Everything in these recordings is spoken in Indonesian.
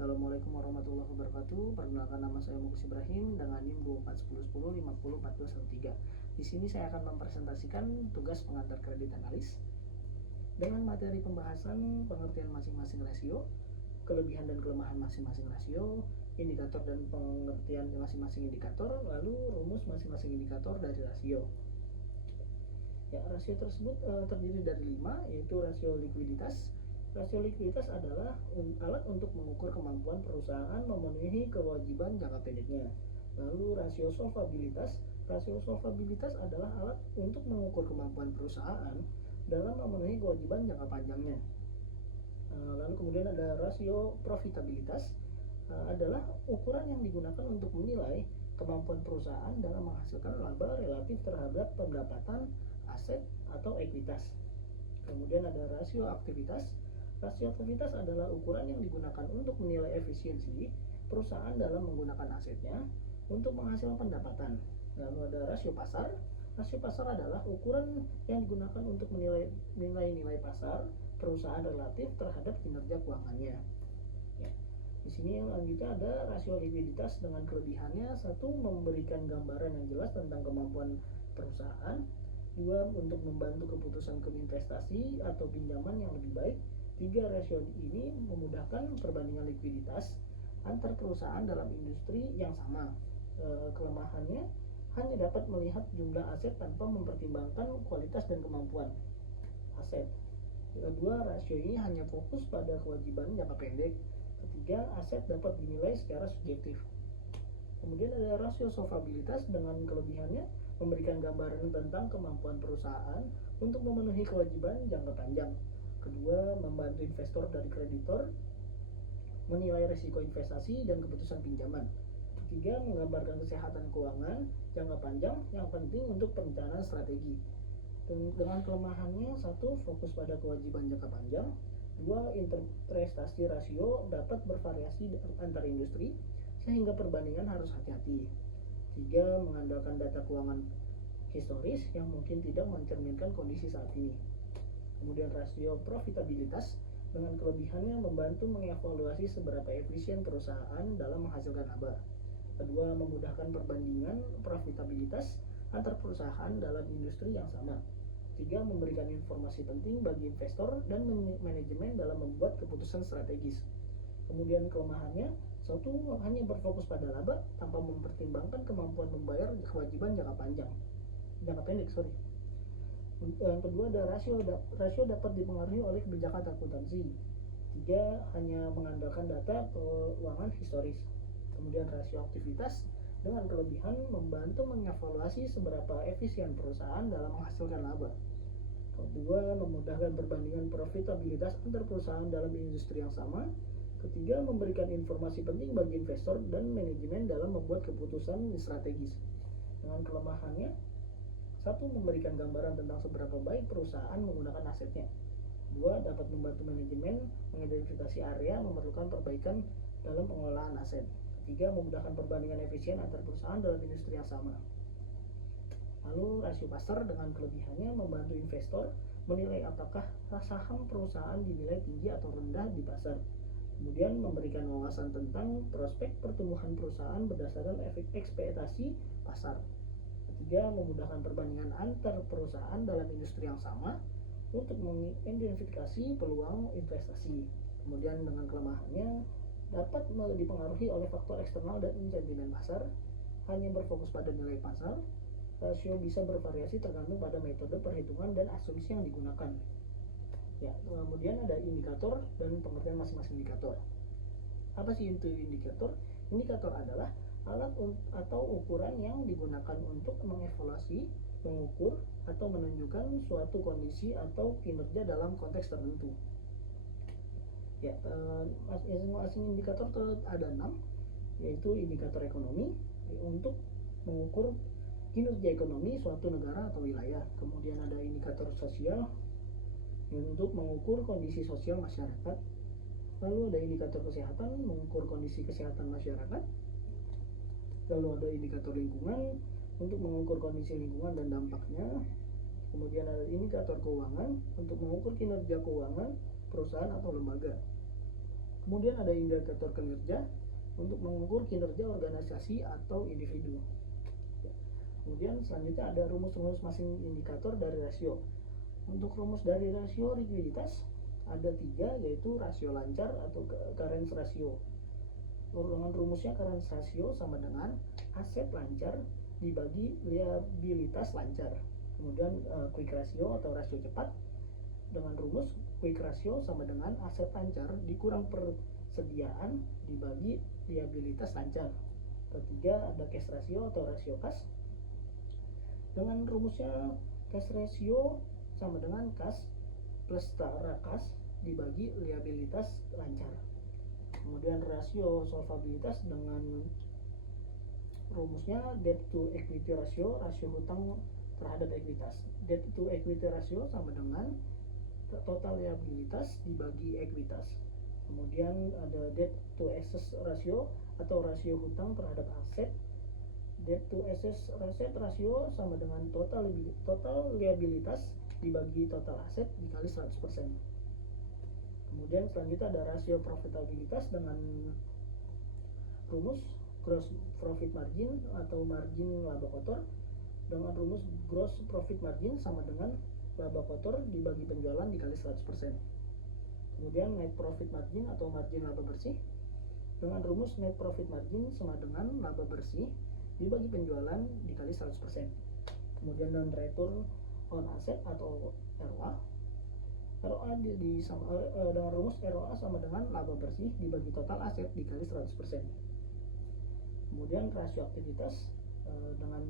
Assalamualaikum warahmatullahi wabarakatuh. Perkenalkan, nama saya Mukus Ibrahim dengan NIM 241010504113. Di sini saya akan mempresentasikan tugas pengantar kredit analis dengan materi pembahasan pengertian masing-masing rasio, kelebihan dan kelemahan masing-masing rasio, indikator dan pengertian masing-masing indikator, lalu rumus masing-masing indikator dari rasio. Ya, rasio tersebut terdiri dari 5, yaitu rasio likuiditas. Rasio likuiditas adalah alat untuk mengukur kemampuan perusahaan memenuhi kewajiban jangka pendeknya. Lalu rasio solvabilitas. Rasio solvabilitas adalah alat untuk mengukur kemampuan perusahaan dalam memenuhi kewajiban jangka panjangnya. Lalu kemudian ada rasio profitabilitas, adalah ukuran yang digunakan untuk menilai kemampuan perusahaan dalam menghasilkan laba relatif terhadap pendapatan, aset, atau ekuitas. Kemudian ada rasio aktivitas. Rasio aktivitas adalah ukuran yang digunakan untuk menilai efisiensi perusahaan dalam menggunakan asetnya untuk menghasilkan pendapatan. Lalu ada rasio pasar. Rasio pasar adalah ukuran yang digunakan untuk menilai nilai pasar perusahaan relatif terhadap kinerja keuangannya. Ya. Di sini yang selanjutnya ada rasio likuiditas dengan kelebihannya. 1. Memberikan gambaran yang jelas tentang kemampuan perusahaan. 2. Untuk membantu keputusan investasi atau pinjaman yang lebih baik. 3. Rasio ini memudahkan perbandingan likuiditas antar perusahaan dalam industri yang sama. Kelemahannya hanya dapat melihat jumlah aset tanpa mempertimbangkan kualitas dan kemampuan aset. Kedua, rasio ini hanya fokus pada kewajiban jangka pendek. Ketiga, aset dapat dinilai secara subjektif. Kemudian ada rasio solvabilitas dengan kelebihannya memberikan gambaran tentang kemampuan perusahaan untuk memenuhi kewajiban jangka panjang. Kedua, membantu investor dari kreditor menilai risiko investasi dan keputusan pinjaman. Ketiga, menggambarkan kesehatan keuangan jangka panjang yang penting untuk perencanaan strategi. Dengan kelemahannya, 1. Fokus pada kewajiban jangka panjang. 2. Interprestasi rasio dapat bervariasi antar industri sehingga perbandingan harus hati-hati. 3. Mengandalkan data keuangan historis yang mungkin tidak mencerminkan kondisi saat ini. Kemudian rasio profitabilitas dengan kelebihannya membantu mengevaluasi seberapa efisien perusahaan dalam menghasilkan laba. Kedua, memudahkan perbandingan profitabilitas antar perusahaan dalam industri yang sama. 3. Memberikan informasi penting bagi investor dan manajemen dalam membuat keputusan strategis. Kemudian kelemahannya, 1. Hanya berfokus pada laba tanpa mempertimbangkan kemampuan membayar kewajiban jangka pendek. Yang kedua ada rasio dapat dipengaruhi oleh kebijakan akuntansi. 3. Hanya mengandalkan data keuangan historis. Kemudian rasio aktivitas dengan kelebihan membantu mengevaluasi seberapa efisien perusahaan dalam menghasilkan laba. Kedua, memudahkan perbandingan profitabilitas antar perusahaan dalam industri yang sama. Ketiga, memberikan informasi penting bagi investor dan manajemen dalam membuat keputusan strategis. Dengan kelemahannya, 1. Memberikan gambaran tentang seberapa baik perusahaan menggunakan asetnya. 2. Dapat membantu manajemen mengidentifikasi area memerlukan perbaikan dalam pengelolaan aset. 3. Memudahkan perbandingan efisien antar perusahaan dalam industri yang sama. Lalu rasio pasar dengan kelebihannya membantu investor menilai apakah saham perusahaan dinilai tinggi atau rendah di pasar. Kemudian memberikan wawasan tentang prospek pertumbuhan perusahaan berdasarkan ekspektasi pasar. Ketiga, memudahkan perbandingan antar perusahaan dalam industri yang sama untuk mengidentifikasi peluang investasi. Kemudian dengan kelemahannya dapat dipengaruhi oleh faktor eksternal dan sentimen pasar, hanya berfokus pada nilai pasar. Rasio bisa bervariasi tergantung pada metode perhitungan dan asumsi yang digunakan. Ya, kemudian ada indikator dan pengertian masing-masing indikator. Apa sih itu indikator? Indikator adalah alat atau ukuran yang digunakan untuk mengevaluasi, mengukur, atau menunjukkan suatu kondisi atau kinerja dalam konteks tertentu. Ya, masing-masing indikator ada 6, yaitu indikator ekonomi untuk mengukur kinerja ekonomi suatu negara atau wilayah. Kemudian ada indikator sosial untuk mengukur kondisi sosial masyarakat. Lalu ada indikator kesehatan mengukur kondisi kesehatan masyarakat. Lalu ada indikator lingkungan untuk mengukur kondisi lingkungan dan dampaknya. Kemudian ada indikator keuangan untuk mengukur kinerja keuangan perusahaan atau lembaga. Kemudian ada indikator kinerja untuk mengukur kinerja organisasi atau individu. Kemudian selanjutnya ada rumus-rumus masing indikator dari rasio. Untuk rumus dari rasio likuiditas ada 3, yaitu rasio lancar atau current ratio. Dengan rumusnya current ratio sama dengan aset lancar dibagi liabilitas lancar. Kemudian quick ratio atau rasio cepat dengan rumus quick ratio sama dengan aset lancar dikurang persediaan dibagi liabilitas lancar. Ketiga ada cash ratio atau rasio kas. Dengan rumusnya cash ratio sama dengan kas plus setara kas dibagi liabilitas lancar. Kemudian rasio solvabilitas dengan rumusnya debt to equity ratio, rasio hutang terhadap ekuitas. Debt to equity ratio sama dengan total liabilitas dibagi ekuitas. Kemudian ada debt to assets ratio atau rasio hutang terhadap aset. Debt to assets ratio sama dengan total liabilitas dibagi total aset dikali 100%. Kemudian selanjutnya ada rasio profitabilitas dengan rumus gross profit margin atau margin laba kotor dengan rumus gross profit margin sama dengan laba kotor dibagi penjualan dikali 100%. Kemudian net profit margin atau margin laba bersih dengan rumus net profit margin sama dengan laba bersih dibagi penjualan dikali 100%. Kemudian non return on asset atau ROA. ROA dengan rumus ROA sama dengan laba bersih dibagi total aset dikali 100%. Kemudian rasio aktivitas dengan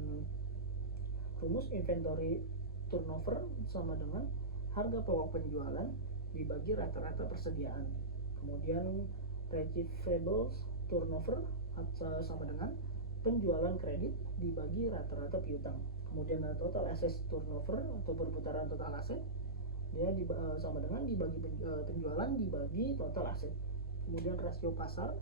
rumus inventory turnover sama dengan harga pokok penjualan dibagi rata-rata persediaan. Kemudian receivables turnover sama dengan penjualan kredit dibagi rata-rata piutang. Kemudian total assets turnover atau perputaran total aset dia sama dengan dibagi penjualan dibagi total aset. Kemudian rasio pasar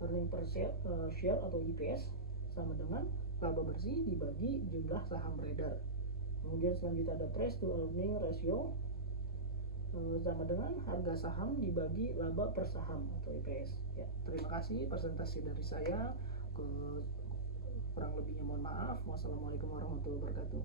earning per share atau EPS sama dengan laba bersih dibagi jumlah saham beredar. Kemudian selanjutnya ada price to earning ratio sama dengan harga saham dibagi laba per saham atau EPS. Ya, terima kasih presentasi dari saya. Kurang lebihnya mohon maaf. Wassalamualaikum warahmatullahi wabarakatuh.